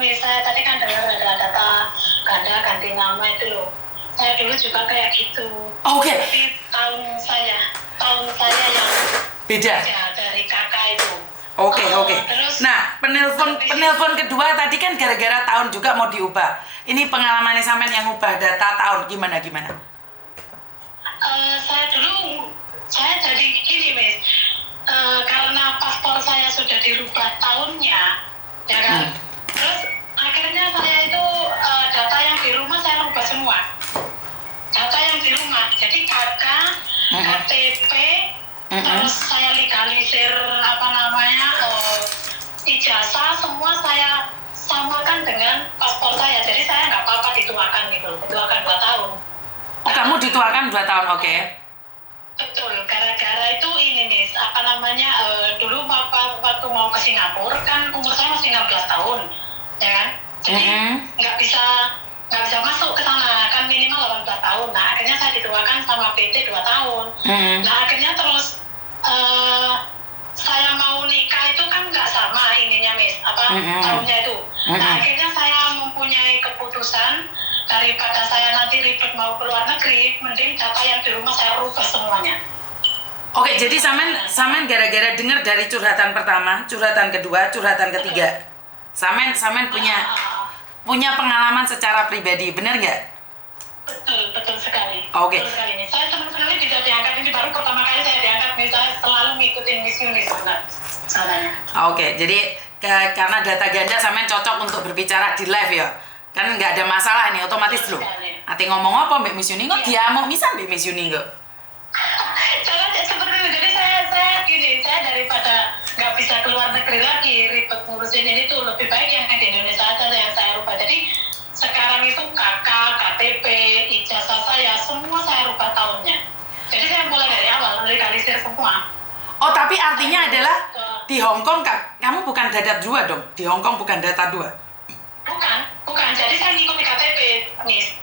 Misalnya tadi kan dengar ada data ganda ganti nama itu loh. Saya dulu juga kayak gitu. Oke. Tapi tahun saya yang Beda. Dari kakak itu. Oke. Terus, Nah, penelpon kedua tadi kan gara-gara tahun juga mau diubah. Ini pengalamannya sampean yang ubah data tahun gimana? saya jadi gini, Miss. Karena paspor saya sudah dirubah tahunnya, ya kan? Terus akhirnya saya itu data yang di rumah saya rubah semua. Data yang di rumah, jadi KK, KTP, terus saya legalisir ijazah, semua saya samakan dengan paspor saya. Jadi saya nggak apa-apa dituakan gitu, dituakan 2 tahun. Oh, kamu dituakan 2 tahun, oke. Betul, gara-gara itu ini nih, dulu waktu mau ke Singapura kan umur saya masih 16 tahun, ya kan? Jadi nggak bisa masuk ke sana, kan minimal 18 tahun. Nah, akhirnya saya dituakan sama PT 2 tahun. Nah, akhirnya terus saya mau nikah itu kan nggak sama ininya, Miss, tahunnya itu. Nah, akhirnya saya mempunyai keputusan, daripada saya nanti ribet mau ke luar negeri, mending data yang di rumah saya rubah semuanya. Oke, jadi samen gara-gara dengar dari curhatan pertama, curhatan kedua, curhatan ketiga. Samen punya pengalaman secara pribadi, benar nggak? Betul sekali. Oke. Betul sekali nih. Saya sama sekali tidak diangkat, ini baru pertama kali saya diangkat, misalnya selalu ngikutin Miss Yuni sebenarnya. Oke, jadi karena data ganda samen cocok untuk berbicara di live ya. Kan nggak ada masalah nih, otomatis loh. Nanti ngomong apa Mbak Miss Yuni, kok dia mau misal Mbak Miss Yuni kok. Jangan seperti itu. Jadi saya daripada nggak bisa keluar negeri lagi, ribet ngurusin ini tuh, lebih baik yang di Indonesia aja yang saya rubah. Jadi sekarang itu KK, KTP, ijazah saya, semua saya rubah tahunnya. Jadi saya mulai dari awal, legalisir semua. Oh, tapi artinya adalah di Hong Kong kamu bukan data 2 dong? Di Hong Kong bukan data 2? Bukan. Jadi saya ngikuti KTP, Miss.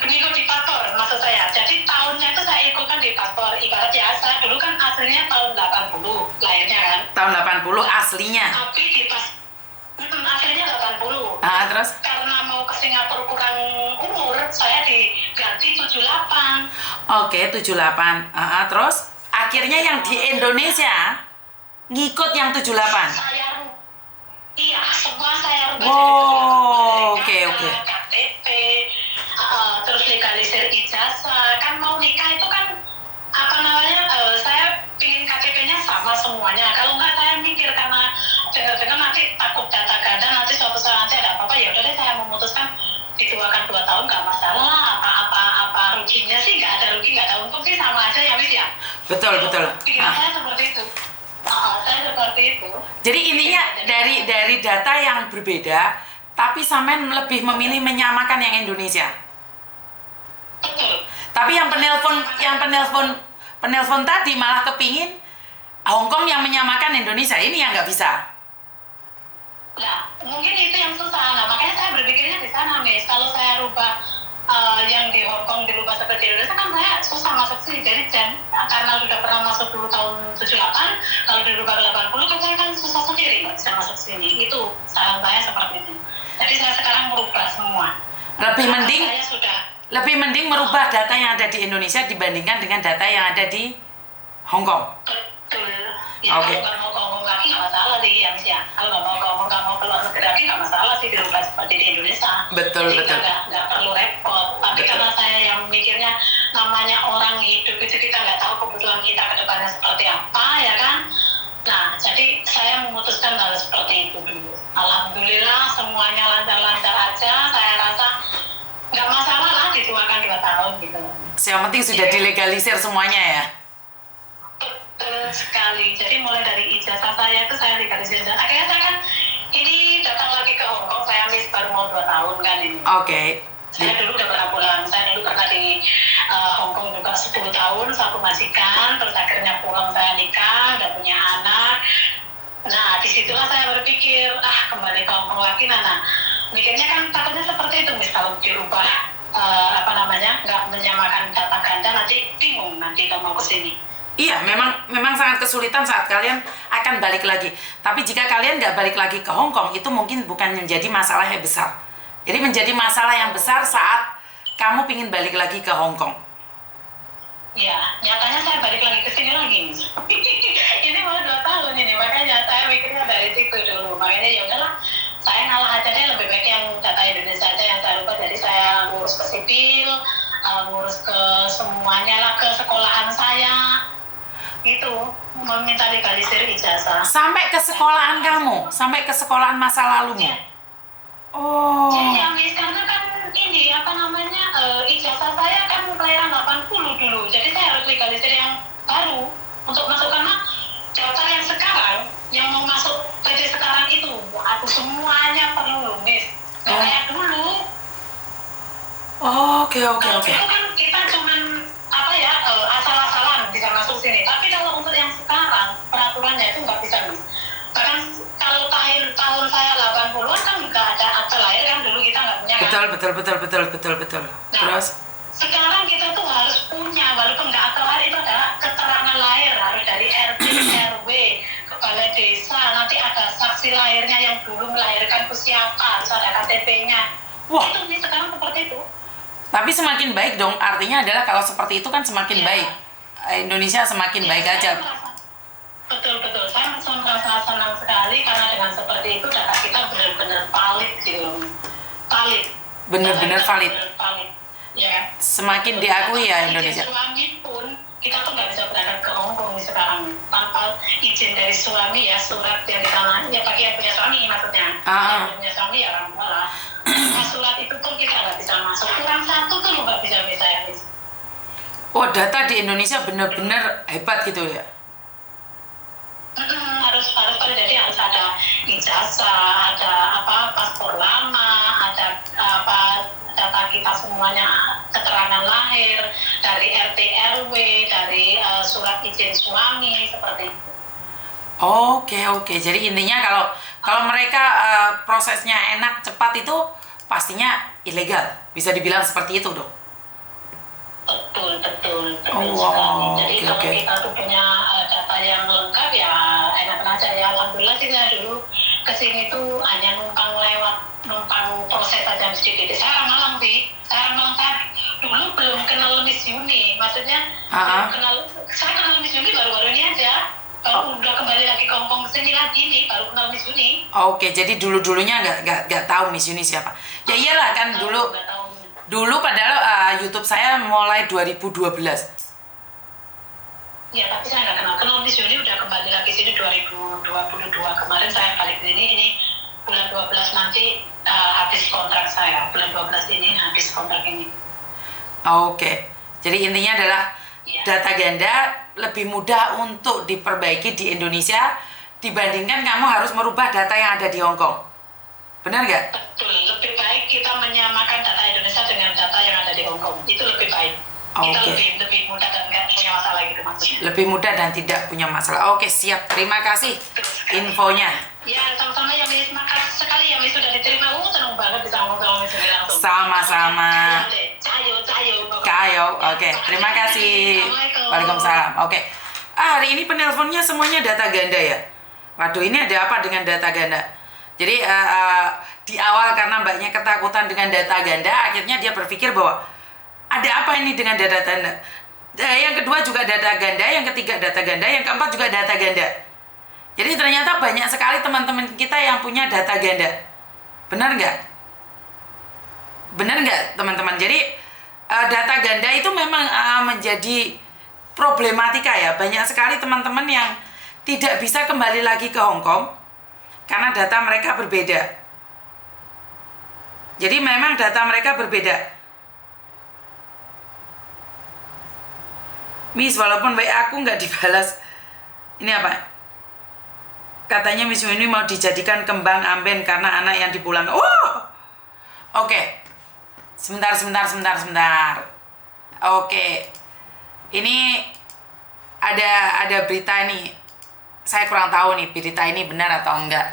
Ngikuti paspor, maksud saya. Jadi tahunnya itu saya ikutkan di paspor. Ibarat ya, saya dulu kan aslinya tahun 80, lahirnya kan. Tahun 80 aslinya? Tapi di aslinya 80. Terus? Karena mau ke Singapura kurang umur, saya diganti 78. Oke, 78. Terus? Akhirnya yang di Indonesia ngikut yang 78? Iya, semua saya rubah. Oke. KTP, terus legalisir ijazah. Kan mau nikah itu kan saya pingin KTP-nya sama semuanya. Kalau nggak saya mikir, karena dengar-dengar nanti takut data ganda, nanti suatu saat nanti ada apa-apa, ya udah deh saya memutuskan dituakan 2 tahun nggak masalah. Apa ruginya sih? Nggak ada rugi, nggak ada untung sih, sama aja ya, Miss ya. Betul. Pikiran saya seperti itu. Saya seperti itu. Jadi intinya dari data yang berbeda, tapi sampean lebih memilih menyamakan yang Indonesia. Betul. Tapi yang penelpon tadi malah kepingin Hong Kong yang menyamakan Indonesia, ini yang nggak bisa. Nah, mungkin itu yang susah. Nah, makanya saya berpikirnya di sana, Miss. Kalau saya rubah yang di Hong Kong dirubah seperti Indonesia, kan saya susah masuk sini. Jadi karena sudah pernah masuk dulu tahun 78, kalau dirubah ke 80 kan saya kan susah sendiri nggak bisa masuk sini. Itu saran saya seperti itu. Jadi saya sekarang merubah semua. Lebih mending merubah data yang ada di Indonesia dibandingkan dengan data yang ada di Hong Kong. Betul. Ya, kalau nggak mau ke Hong Kong lagi nggak masalah sih, ya, Miss ya. Kalau nggak mau ke Hong Kong, nggak mau keluar negeri lagi nggak masalah sih dirubah seperti di Indonesia. Betul. Nggak perlu repot. Tapi karena saya yang mikirnya, namanya orang hidup itu kita nggak tahu kebutuhan kita ke depannya seperti apa, ya kan? Nah, jadi saya memutuskan hal seperti itu dulu. Alhamdulillah semuanya lancar-lancar aja. Saya rasa nggak masalah lah dituakan 2 tahun gitu. Yang penting sudah dilegalisir semuanya ya? Betul sekali. Jadi mulai dari ijazah saya itu saya legalisir. Dan akhirnya saya kan ini datang lagi ke Hong Kong, saya Miss baru mau 2 tahun kan ini. Oke. Saya dulu udah pernah pulang. Saya dulu pernah di Hong Kong juga 10 tahun, satu majikan. Terus akhirnya pulang saya nikah, udah punya anak. Nah, disitulah saya berpikir, kembali ke Hong Kong lagi, Nana. Mikirnya kan takutnya seperti itu, Miss, kalau dirubah nggak menyamakan data ganda, nanti bingung nanti kalau mau kesini. Iya, memang sangat kesulitan saat kalian akan balik lagi. Tapi jika kalian nggak balik lagi ke Hong Kong, itu mungkin bukan menjadi masalah yang besar. Jadi menjadi masalah yang besar saat kamu pingin balik lagi ke Hong Kong. Ya, nyatanya saya balik lagi ke sini lagi. Ini mau 2 tahun ini, makanya saya mikirnya dari situ dulu. Makanya ya udahlah, saya ngalah aja deh, lebih baik yang data Indonesia aja yang saya lupa. Jadi saya ngurus ke sipil, ngurus ke semuanya lah, ke sekolahan saya. Gitu, meminta legalisir ijazah. Sampai ke sekolahan kamu, sampai ke sekolahan masa lalumu. Ya. Oh. Jadi yang karena kan ini apa namanya ijazah saya kan kelahiran 80 dulu, jadi saya harus legalisir yang baru untuk masuk karena daftar yang sekarang yang mau masuk PD sekarang itu aku semuanya perlu Miss, nggak kayak dulu. Oke. Itu kan kita cuman apa ya asal-asalan bisa masuk sini, tapi kalau untuk yang sekarang peraturannya itu nggak bisa Miss. Bahkan kalau tahun saya 80-an kan nggak ada akte lahir kan dulu kita nggak punya kan. Betul. Nah, Terus? Sekarang kita tuh harus punya, walaupun nggak akte lahir itu ada keterangan lahir harus dari RT, RW, kepala desa, nanti ada saksi lahirnya yang dulu melahirkan ke siapa, harus ada KTP-nya. Wah. Itu nih sekarang seperti itu. Tapi semakin baik dong, artinya adalah kalau seperti itu kan semakin Iya. baik. Indonesia semakin baik saya aja. Betul. Saya merasa senang sekali karena dengan seperti itu data kita benar-benar valid gitu. Valid. Benar-benar valid. Valid. Ya. Semakin diakui ya Indonesia. Suami pun kita tuh nggak bisa berangkat ke Hong Kong sekarang tanpa izin dari suami ya, surat yang di tangan ya bagi yang punya suami maksudnya. Yang punya suami ya orang tua lah. Nah, surat itu pun kita nggak bisa masuk. Kurang satu tuh nggak bisa ya. Oh, data di Indonesia benar-benar hebat gitu ya. Harus jadi harus ada ijazah, ada apa paspor lama, ada apa data kita semuanya, keterangan lahir dari RT RW, dari surat izin suami seperti itu. Oke. Jadi intinya kalau mereka prosesnya enak cepat itu pastinya ilegal. Bisa dibilang seperti itu dong. Betul sekali. Jadi Oke. kalau kita tuh punya data yang lengkap ya enak aja ya. Alhamdulillah sih saya dulu kesini tuh hanya numpang proses aja sedikit. Saya Malang sih. Saya dulu belum kenal Miss Yuni. Maksudnya saya kenal Miss Yuni baru-baru ini aja. Udah kembali lagi ke Hong Kong kesini lagi nih baru kenal Miss Yuni. Oke, jadi dulunya nggak tahu Miss Yuni siapa. Ya iyalah kan dulu padahal YouTube saya mulai 2012. Ya, tapi saya nggak kenal Miss Yuni udah kembali lagi sini 2022. Kemarin saya balik ini bulan 12 nanti habis kontrak saya. Bulan 12 ini habis kontrak ini. Oke. Jadi intinya adalah data ganda lebih mudah untuk diperbaiki di Indonesia dibandingkan kamu harus merubah data yang ada di Hong Kong. Benar nggak? Betul. Lebih baik kita menyamakan data Indonesia dengan data yang ada di Hong Kong. Itu lebih baik. Kita lebih mudah dan nggak punya masalah gitu maksudnya. Lebih mudah dan tidak punya masalah. Oke, siap. Terima kasih infonya. Ya, sama-sama ya Miss. Makasih sekali ya Miss sudah diterima. Senang banget bisa ngomong sama Miss langsung. Sama-sama. Cayo. Oke, terima kasih. Waalaikumsalam. Oke. Hari ini penelponnya semuanya data ganda ya. Waduh, ini ada apa dengan data ganda? Jadi di awal karena mbaknya ketakutan dengan data ganda, akhirnya dia berpikir bahwa ada apa ini dengan data ganda. Yang kedua juga data ganda, yang ketiga data ganda, yang keempat juga data ganda. Jadi ternyata banyak sekali teman-teman kita yang punya data ganda. Benar nggak? Benar nggak teman-teman? Jadi data ganda itu memang menjadi problematika ya. Banyak sekali teman-teman yang tidak bisa kembali lagi ke Hong Kong karena data mereka berbeda. Jadi memang data mereka berbeda. Miss, walaupun WA aku nggak dibalas. Ini apa? Katanya Miss Yuni mau dijadikan kembang amben karena anak yang dipulangkan. Oke. Sebentar. Oke. Ini ada berita nih. Saya kurang tahu nih berita ini benar atau enggak.